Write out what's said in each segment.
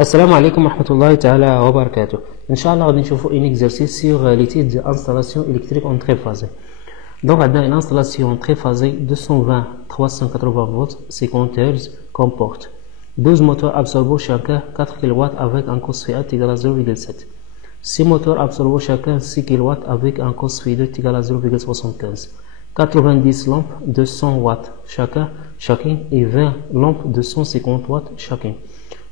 السلام عليكم ورحمة الله تعالى وبركاته. إن شاء الله غادي نشوفو un exercice sur les types d'installation électrique en triphasé. Donc عندنا une installation triphasée 220 380 volts 50 Hz comporte 12 moteurs absorbants chacun 4 kW avec un cos phi 1 égal à 0,7. 6 moteurs absorbants chacun 6 kW avec un cos phi 2 égal à 0,75. 90 lampes de 100 watts chacune et 20 lampes de 150 watts chacune.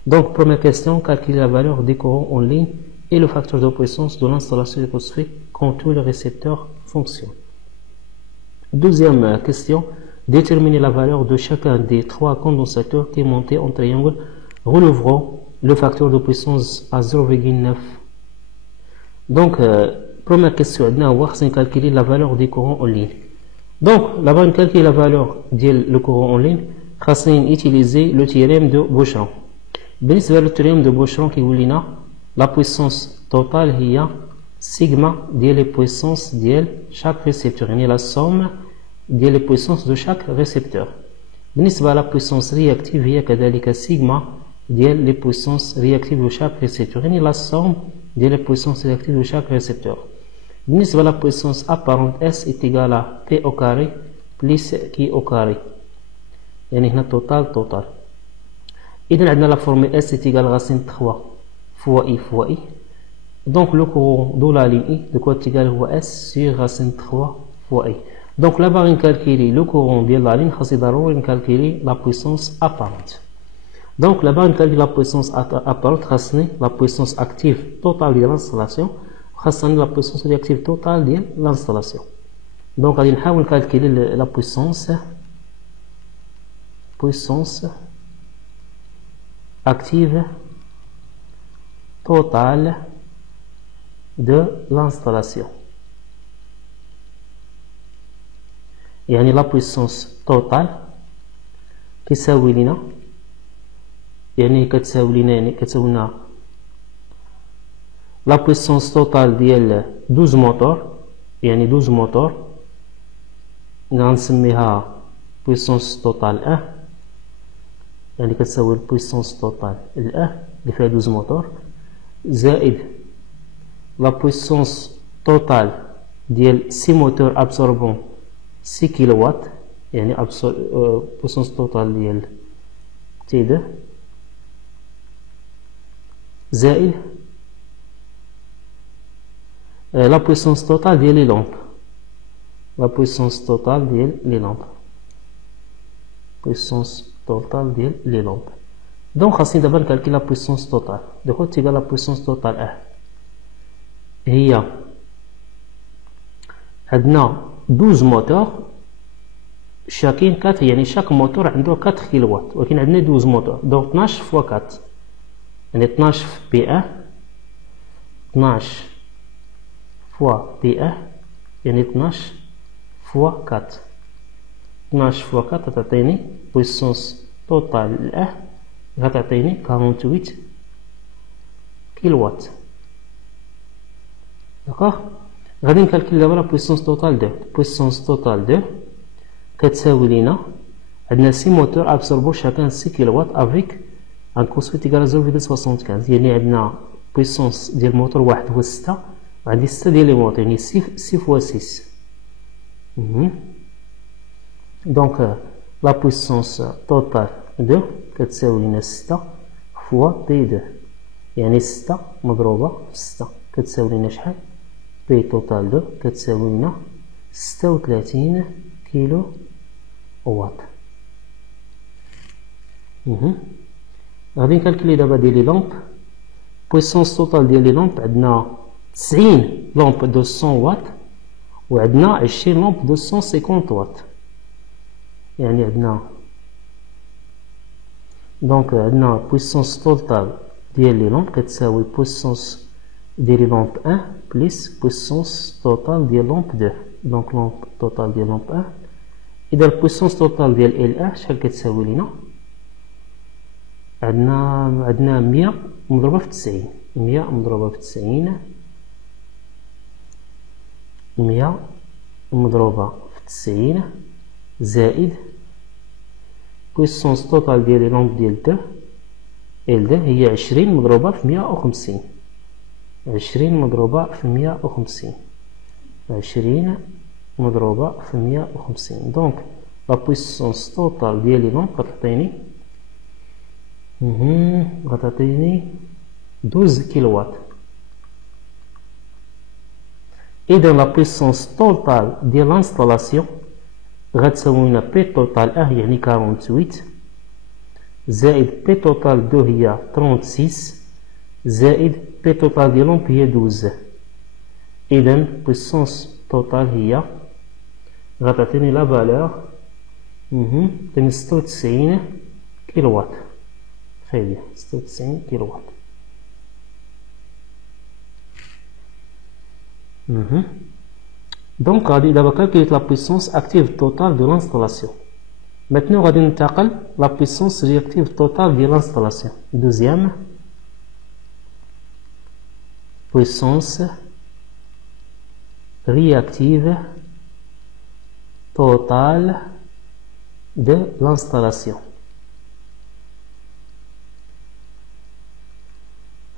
Donc, première question, calculer la valeur des courants en ligne et le facteur de puissance de l'installation de phosphate quand tous les récepteurs fonctionnent. Deuxième question, déterminer la valeur de chacun des trois condensateurs qui est monté en triangle relevant le facteur de puissance à 0,9. Donc, première question, c'est calculer la valeur des courants en ligne. Donc, là-bas, on calcule la valeur du courant en ligne, on utiliser le théorème de Bouchron. بالنسبة للتريوم دو بوشرون كيقول لنا لا بويسونس توتال هي سيغما ديال لي بويسونس ديال شاك ريسيبتور يعني لا سوم ديال لي بويسونس دو شاك ريسيبتور. بالنسبة لا بويسونس رياكتيف هي كذلك سيغما ديال لي بويسونس رياكتيف دو شاك ريسيبتور يعني لا سوم ديال لي بويسونس رياكتيف دو شاك ريسيبتور. بالنسبة لا بويسونس ابارونت اس est égal à P au carré plus Q au carré يعني هنا توتال. إذا عندنا la formule S est égale à racine 3 fois I fois I. Donc le courant de la ligne I de quoi est égal à S sur racine 3 fois I. Donc là-bas on calcule le courant de la ligne, on calcule la puissance apparente. Donc là-bas on calcule la puissance apparente, la puissance active totale de l'installation, la puissance réactive totale de l'installation. Donc on va calculer la puissance active totale de l'installation. يعني la puissance totale كيساوي لنا يعني كتساوي لنا la puissance totale ديال 12 موتور يعني 12 موتور غنسميها puissance totale 1 يعني كتساوي البويسونس توتال الأ اللي فيها 12 موتور زائد لا بويسونس توتال ديال 6 موتور ابسوربون 6 كيلووات يعني بويسونس توتال ديال تي 2 زائد لا بويسونس توتال ديال لي لامب لا بويسونس توتال ديال لي لامب puissance totale ديال لي لامب. دونك خاصني دابا نكالكي لا بويسونس توتال. دونك تيجا لا بويسونس توتال هي عندنا 12 موتور شاكين 4 يعني شاك موتور عنده 4 كيلووات ولكن عندنا 12 موتور دونك 12 فوا 4 يعني 12 في بي 1 12 فوا بي 1 يعني 12 فوا 4 12 فوا 4 تعطيني بويسونس توتال الأه غتعطيني 48 كيلووات. داكوغ غادي نكالكل دابا لا بويسونس توتال 2. بويسونس توتال 2 كتساوي لينا عندنا 6 موتور ابسوربو شاكان 6 كيلووات افيك ان كوس فيت ايكال 0.75 يعني عندنا بويسونس ديال موتور واحد هو 6 وعندي 6 ديال لي موتور يعني 6 فوا 6. Donc la puissance totale 2 كتساوي لنا 6 فوا بي 2 يعني 6 مضروبة في 6 كتساوي لنا شحال بي توتال 2 كتساوي لنا 36 كيلو وات. غادي نكالكلي دابا ديال لي لامب. بويسونس توتال ديال لي لامب عندنا 90 لامب 200 وات وعندنا 20 لامب 250 وات يعني عندنا دونك عندنا بويسونس توتال ديال لي لامب كتساوي بويسونس ديال لي لامب 1 بلس بويسونس توتال ديال لامب 2 دونك لامب توتال ديال لامب 1. اذا البويسونس توتال ديال ال 1 شحال كتساوي لينا عندنا 100 مضروبه في 90 100 مضروبه في 90 100 مضروبه في 90 زائد puissance totale ديال لي لامب ديال 2 ال د هي 20 مضروبة في 150. 20 مضروبة في 150. 20 مضروبة في 150. دونك لا بويسونس توتال ديال لي لومب غتعطيني 12 كيلووات. إذا لا بويسونس توتال ديال لانستالاسيون غتساوي لنا بي توتال يعني 48 زائد بي توتال 2 هي 36 زائد بي توتال ديال لومب هي 12. إذا بويسونس توتال هي غتعطيني لا فالور تعطيني 96 كيلووات. très bien 96 كيلووات. Donc غادي دابا calculer la puissance active totale de l'installation. Maintenant غادي ننتقل la puissance réactive totale de l'installation. Deuxième puissance réactive totale de l'installation.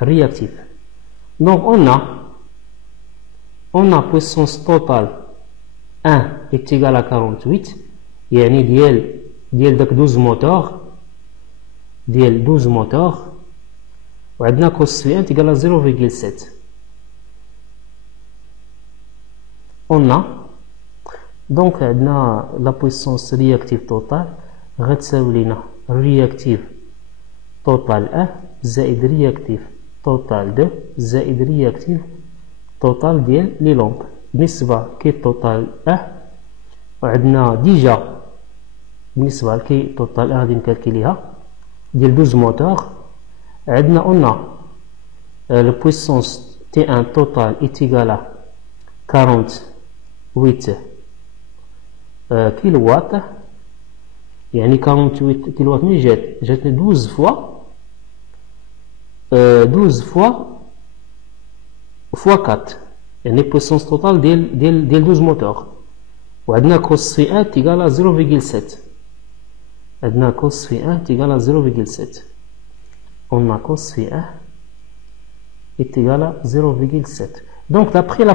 Réactive. Donc on a puissance totale 1 est égal à 48 يعني ديال داك 12 موتور ديال 12 موتور وعندنا كوس في 1 égal à 0,7. on a donc عندنا لا بويسونس رياكتيف توتال غتساوي لنا رياكتيف توتال 1 زائد رياكتيف توتال 2 زائد رياكتيف توتال ديال لي لومب. بالنسبة كي توتال 1 وعندنا ديجا بالنسبة لكي توتال 1 غادي نكالكيليها ديال 12 موتور عندنا قلنا لو بويسونس تي 1 توتال est égal à 48 كيلووات يعني 48 كيلووات من جاتني 12 فوا 4 يعني بويسونس توتال ديال 12 موتور وعندنا كوس في 1 تيغال 0,7. عندنا كوس في 1 تيغال 0,7. on a cos في 1 est égal à 0,7. donc d'après la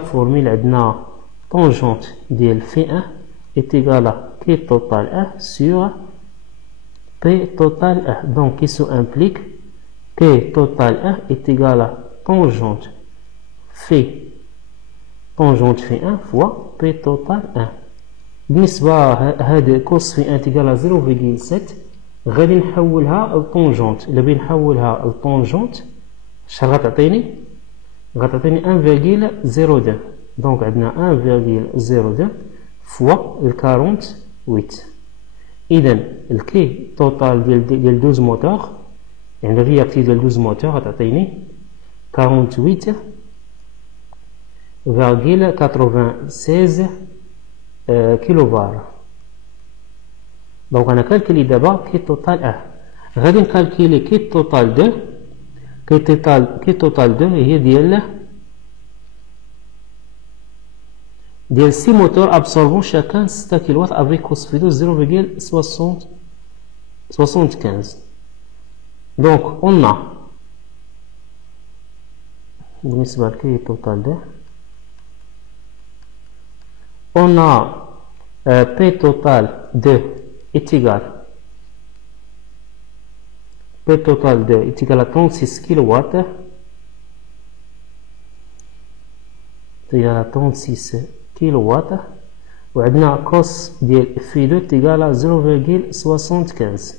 formule عندنا tangente ديال في 1 est égal à K total 1 sur P total 1. donc qui se implique P total 1 est égal à tangente في 1 fois P total 1. بالنسبة هاد كوس في 1 تيغال 0,7 غادي نحولها لطونجونت. إلا بغيت نحولها لطونجونت شحال غتعطيني؟ غتعطيني 1,02. دونك عندنا 1,02 فوا 48. إذا الكي توتال ديال 12 موتور يعني الرياكتيف ديال 12 موتور غتعطيني 48,96 كيلو فار. دونك انا كالكولي دابا كي توتال 1 غادي نكالكولي كي توتال 2. كي توتال 2 هي ديال 6 موتور ابسوربون شاكان 6 كيلووات افيك كوس في 0,75. دونك اون بالنسبة لكي توتال 2 on a P total 2 est égal P total 2 est égal à 36 kW égal à 36 kW وعندنا كوس ديال في 2 égal à 0,75.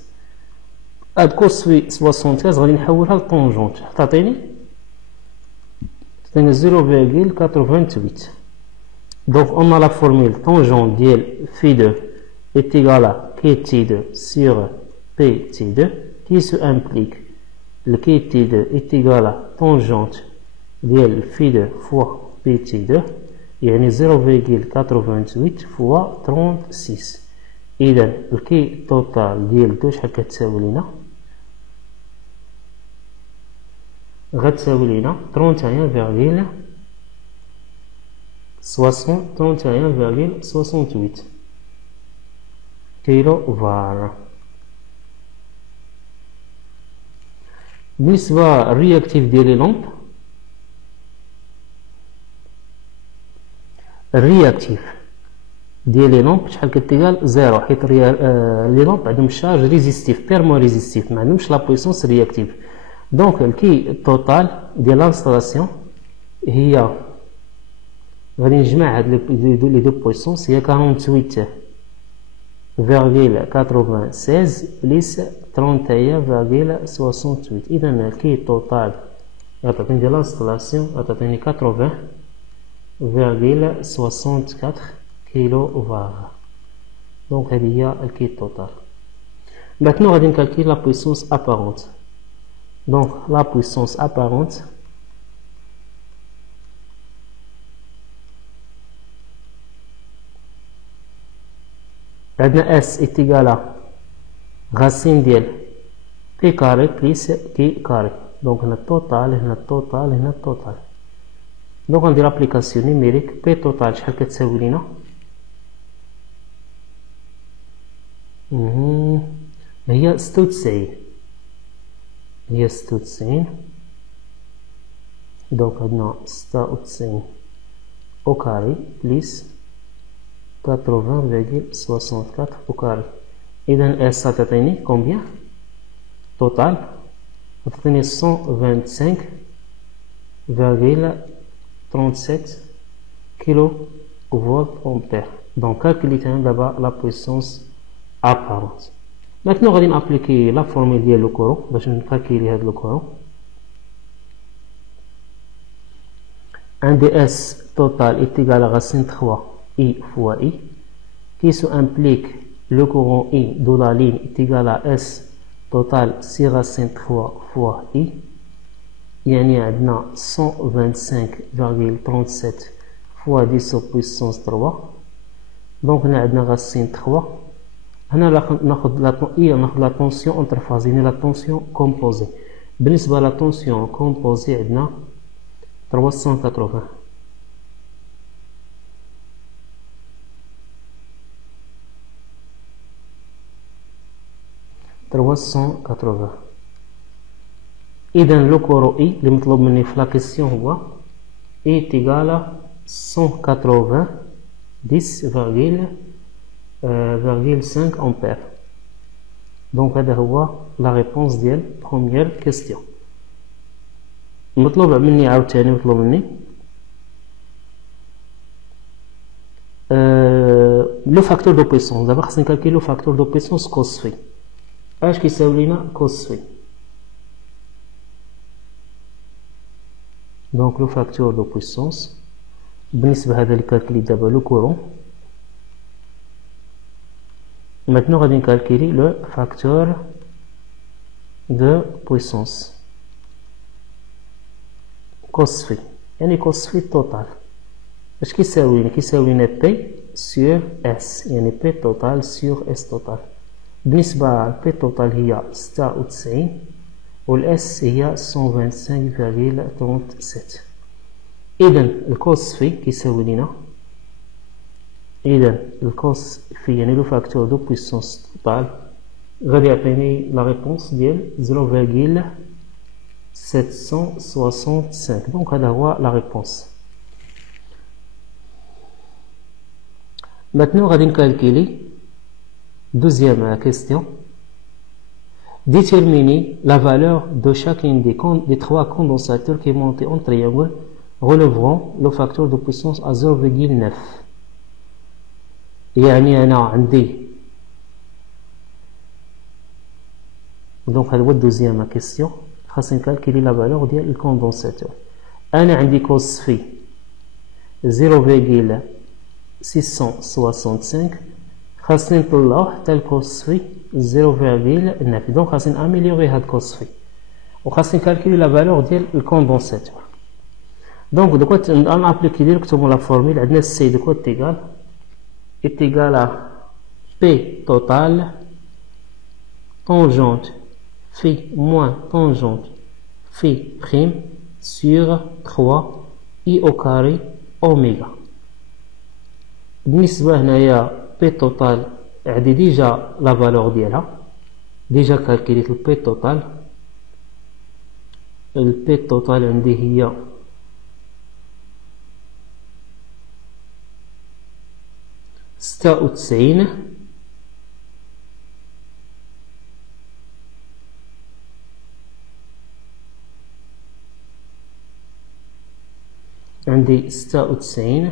هاد كوس في 75 غادي نحولها لطونجونت تعطيني 0,88. donc on a la formule tangente ديال phi 2 est égal à kt2 sur pt2 qui se implique le kt2 est égal à tangente ديال phi 2 fois pt2 يعني 0,88 fois 36. إذا الكي توتال ديال 2 شحال كتساوي لينا؟ غتساوي لينا 31,68 كيلو فار. بالنسبة الرياكتيف ديال لي لامب، الرياكتيف ديال لي لامب شحال كتيكال زيرو، حيت لي لامب عندهم شارج ريزيستيف بيرمون ريزيستيف، ما عندهمش لا بويسونس رياكتيف. دونك الكي توتال ديال لانستالاسيون هي غادي نجمع هاد لي دو بويسونس، هي 48,96 بليس 31,68. اذا الكي توتال غتعطيني ديال لانستالاسيون غتعطيني 80,64 كيلو فار. دونك هذه هي الكي توتال. maintenant غادي نكالكي لا بويسونس ابارونت. دونك لا بويسونس ابارونت عندنا اس est égal à racine ديال بي كاري بليس كي كاري. دونك هنا التوتال، هنا التوتال، هنا التوتال. دونك غندير ابليكاسيون نيميريك. بي توتال شحال كتساوي لينا؟ هي 96، هي 96. دونك عندنا 96 au carré بليس 80,64 au carré. إذا اس تعطيني كومبيان توتال؟ تعطيني 125,37 كيلو فولت أمبير. دونك كالكوليت دابا لا بويسونس ابارونت. maintenant غادي نابليكي لا فورمول ديال لو كورون باش نكالكيلي هاد لو كورون. un ds total est égal à racine 3 I fois I, qui se implique le courant I de la ligne est égal à S total 6 racine 3 fois I. يعني عندنا 125,37 fois 10 au puissance 3. دونك هنا عندنا racine 3. هنا ناخذ لا طونسيون انتر فاز، يعني لا طونسيون كومبوزي. بالنسبة لا طونسيون كومبوزي عندنا 380. إذا لو كورو إي اللي مطلوب مني في لا كيسيون هو إي تيغالا 190,5 أمبير. دونك هذا هو لا ريبونس ديال بروميير كيسيون. مطلوب مني عاوتاني مطلوب مني لو فاكتور دو بويسونس. دابا خصني نكالكي لو فاكتور دو بويسونس كوس في. اش كيساوي لينا كوس في؟ دونك لو فاكتور دو بويسونس بالنسبة هذا اللي كالكلي دابا لو كورون. maintenant غادي نكالكيلي لو فاكتور دو بويسونس كوس في، يعني كوس في توتال. اش كيساوي لنا؟ كيساوي لنا بي سور اس، يعني بي توتال سور اس توتال. بالنسبة لبي توتال هي 96 والاس هي 125,37. اذا الكوس في كيساوي لنا، اذا الكوس في يعني لو فاكتور دو بويسونس توتال غادي يعطيني لا ريبونس ديال 0,765. دونك هذا هو لا ريبونس. maintenant غادي نكالكيلي deuxième question. Déterminer la valeur de chacune des trois condensateurs qui est monté en triangle relevant le facteur de puissance à 0,9. يعني أنا عندي دونك هذا هو الدوزيام كيسيون. خاصني نكالكيلي لا فالور ديال الكوندونساتور. أنا عندي كوس في 0,665. خاصني نطلعو حتى الكوس في 0,9. دونك خاصني اميليوري هاد كوس في وخاصني نكالكيلي لا فالور ديال الكوندونساتور. دونك دوكا نابليكي ديريكتومون لا فورمول. عندنا سي دوكا تيغال est égal à P total tangente phi moins tangente phi prime sur 3 I au carré oméga. بالنسبة هنايا P total عندي ديجا لا فالور ديالها، ديجا كالكيليت البي توتال. البي توتال عندي هي ستة وتسعين عندي ستة وتسعين.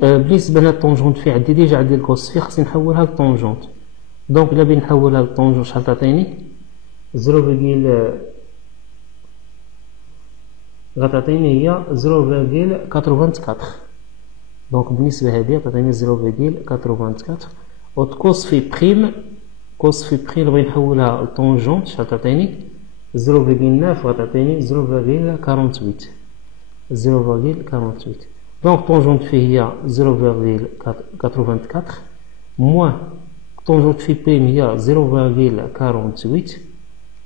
بالنسبة للطونجونت في عندي ديجا عندي الكوس في خصني نحولها لطونجونت. دونك إلا بغيت نحولها لطونجونت شحال تعطيني؟ غتعطيني هي 0.84. دونك بالنسبة هادي تعطيني 0.84. و كوس في بريم بغي نحولها لطونجونت شحال تعطيني؟ 0.9 غتعطيني 0.48. دونك طونجونت فيه هي 0.84 موان طونجونت في بريم هي 0.48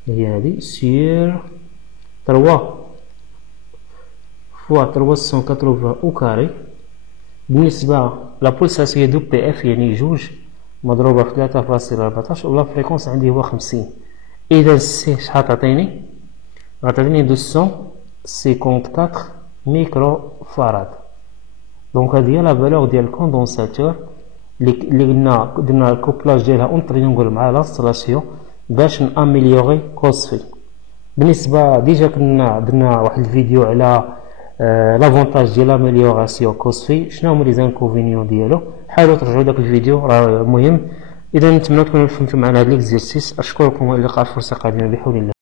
هي هادي سير 3 فوا 380 او كاري. بالنسبة لا بولساسيون دو بي اف يعني جوج مضروبة في 3.14 و لا فريكونس عندي هو 50. إذا سي شحال تعطيني؟ غتعطيني 254 ميكرو فاراد. دونك هادي هي لا فالور ديال الكوندونساتور اللي درنا الكوبلاج ديالها اون تريونغل مع لانستالاسيون باش ناميليوري كوسفي. بالنسبة ديجا كنا درنا واحد الفيديو على لافونتاج ديال اميليوراسيون كوسفي، شنو هما لي زانكونفينيون ديالو. حاولوا ترجعوا داك الفيديو راه مهم. اذا نتمنى تكونوا فهمتوا معنا هذا ليكزيرسيس. اشكركم والى اللقاء في فرصة قادمة بحول الله.